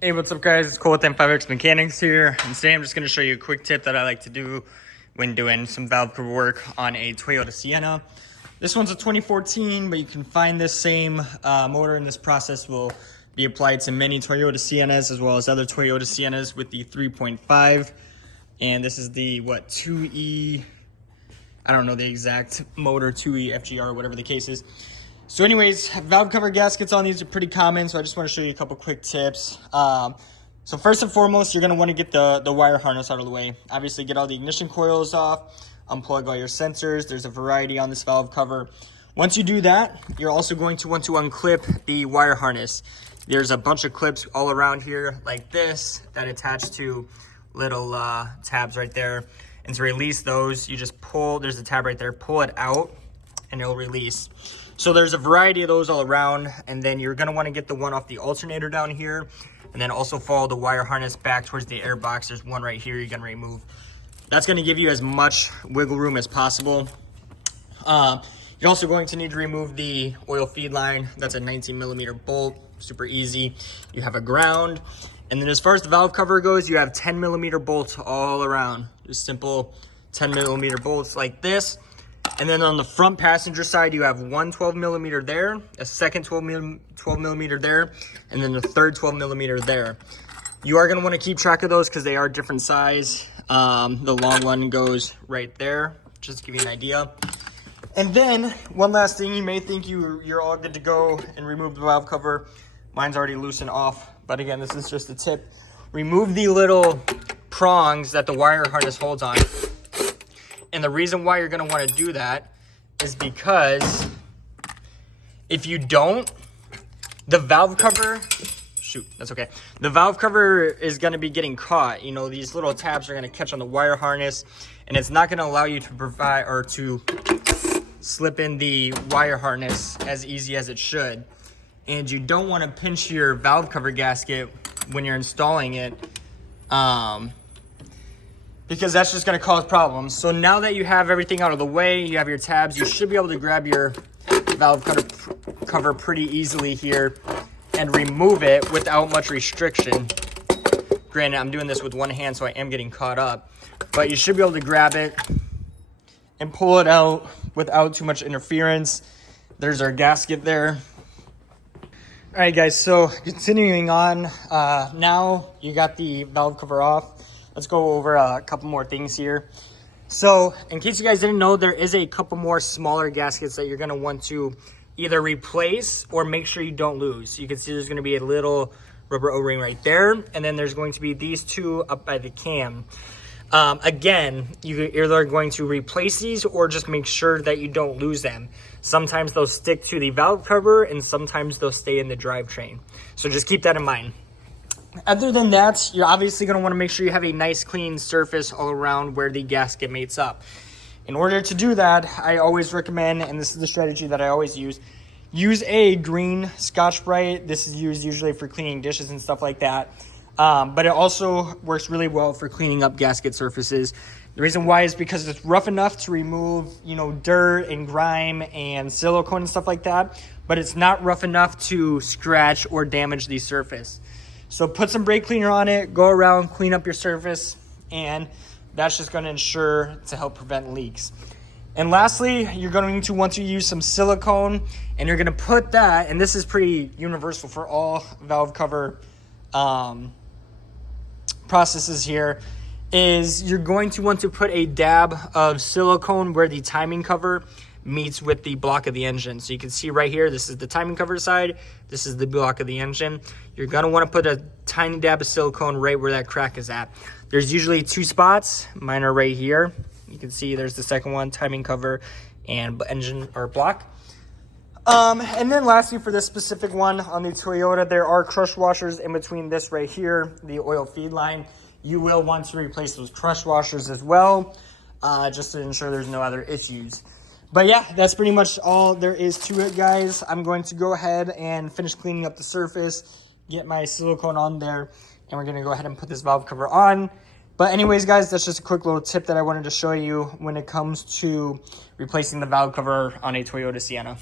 Hey, what's up guys? It's Cole with M5X Mechanics here, and today I'm just going to show you a quick tip that I like to do when doing some valve cover work on a Toyota Sienna. This one's a 2014, but you can find this same motor, and this process will be applied to many Toyota Siennas as well as other Toyota Siennas with the 3.5. And this is the, 2E, I don't know the exact motor, 2E, FGR, whatever the case is. So anyways, valve cover gaskets on these are pretty common, so I just want to show you a couple quick tips. So first and foremost, you're going to want to get the wire harness out of the way. Obviously, get all the ignition coils off, unplug all your sensors. There's a variety on this valve cover. Once you do that, you're also going to want to unclip the wire harness. There's a bunch of clips all around here like this that attach to little tabs right there. And to release those, you just pull, there's a tab right there, pull it out and it'll release. So there's a variety of those all around, and then you're gonna wanna get the one off the alternator down here, and then also follow the wire harness back towards the air box. There's one right here you're gonna remove. That's gonna give you as much wiggle room as possible. You're also going to need to remove the oil feed line. That's a 19mm bolt, super easy. You have a ground. And then as far as the valve cover goes, you have 10mm bolts all around. Just simple 10mm bolts like this. And then on the front passenger side, you have one 12mm there, a second 12mm there, and then the third 12mm there. You are going to want to keep track of those because they are different size. The long one goes right there, just to give you an idea. And then one last thing, you may think you're all good to go and remove the valve cover. Mine's already loosened off, but again, this is just a tip. Remove the little prongs that the wire harness holds on. And the reason why you're going to want to do that is because if you don't, the valve cover, that's okay. The valve cover is going to be getting caught. You know, these little tabs are going to catch on the wire harness, and it's not going to allow you to provide or to slip in the wire harness as easy as it should. And you don't want to pinch your valve cover gasket when you're installing it. Because that's just gonna cause problems. So now that you have everything out of the way, you have your tabs, you should be able to grab your valve cover pretty easily here and remove it without much restriction. Granted, I'm doing this with one hand, so I am getting caught up, but you should be able to grab it and pull it out without too much interference. There's our gasket there. All right, guys, so continuing on, now you got the valve cover off. Let's go over a couple more things here. So in case you guys didn't know, there is a couple more smaller gaskets that you're going to want to either replace or make sure you don't lose. You can see there's going to be a little rubber O-ring right there. And then there's going to be these two up by the cam. Again, you're either going to replace these or just make sure that you don't lose them. Sometimes they'll stick to the valve cover and sometimes they'll stay in the drivetrain. So just keep that in mind. Other than that, you're obviously going to want to make sure you have a nice clean surface all around where the gasket mates up. In order to do that, I always recommend, and this is the strategy that I always use a green Scotch-Brite. This is used usually for cleaning dishes and stuff like that. But it also works really well for cleaning up gasket surfaces. The reason why is because it's rough enough to remove, dirt and grime and silicone and stuff like that, but it's not rough enough to scratch or damage the surface. So put some brake cleaner on it, go around, clean up your surface, and that's just going to ensure to help prevent leaks. And lastly, you're going to want to use some silicone, and you're going to put that, and this is pretty universal for all valve cover processes here, is you're going to want to put a dab of silicone where the timing cover meets with the block of the engine. So you can see right here, this is the timing cover side, this is the block of the engine. You're going to want to put a tiny dab of silicone right where that crack is at. There's usually two spots. Mine are right here. You can see there's the second one, timing cover and engine or block. And then lastly, for this specific one on the Toyota, there are crush washers in between this right here, the oil feed line. You will want to replace those crush washers as well, just to ensure there's no other issues. But yeah, that's pretty much all there is to it, guys. I'm going to go ahead and finish cleaning up the surface, get my silicone on there, and we're going to go ahead and put this valve cover on. But anyways, guys, that's just a quick little tip that I wanted to show you when it comes to replacing the valve cover on a Toyota Sienna.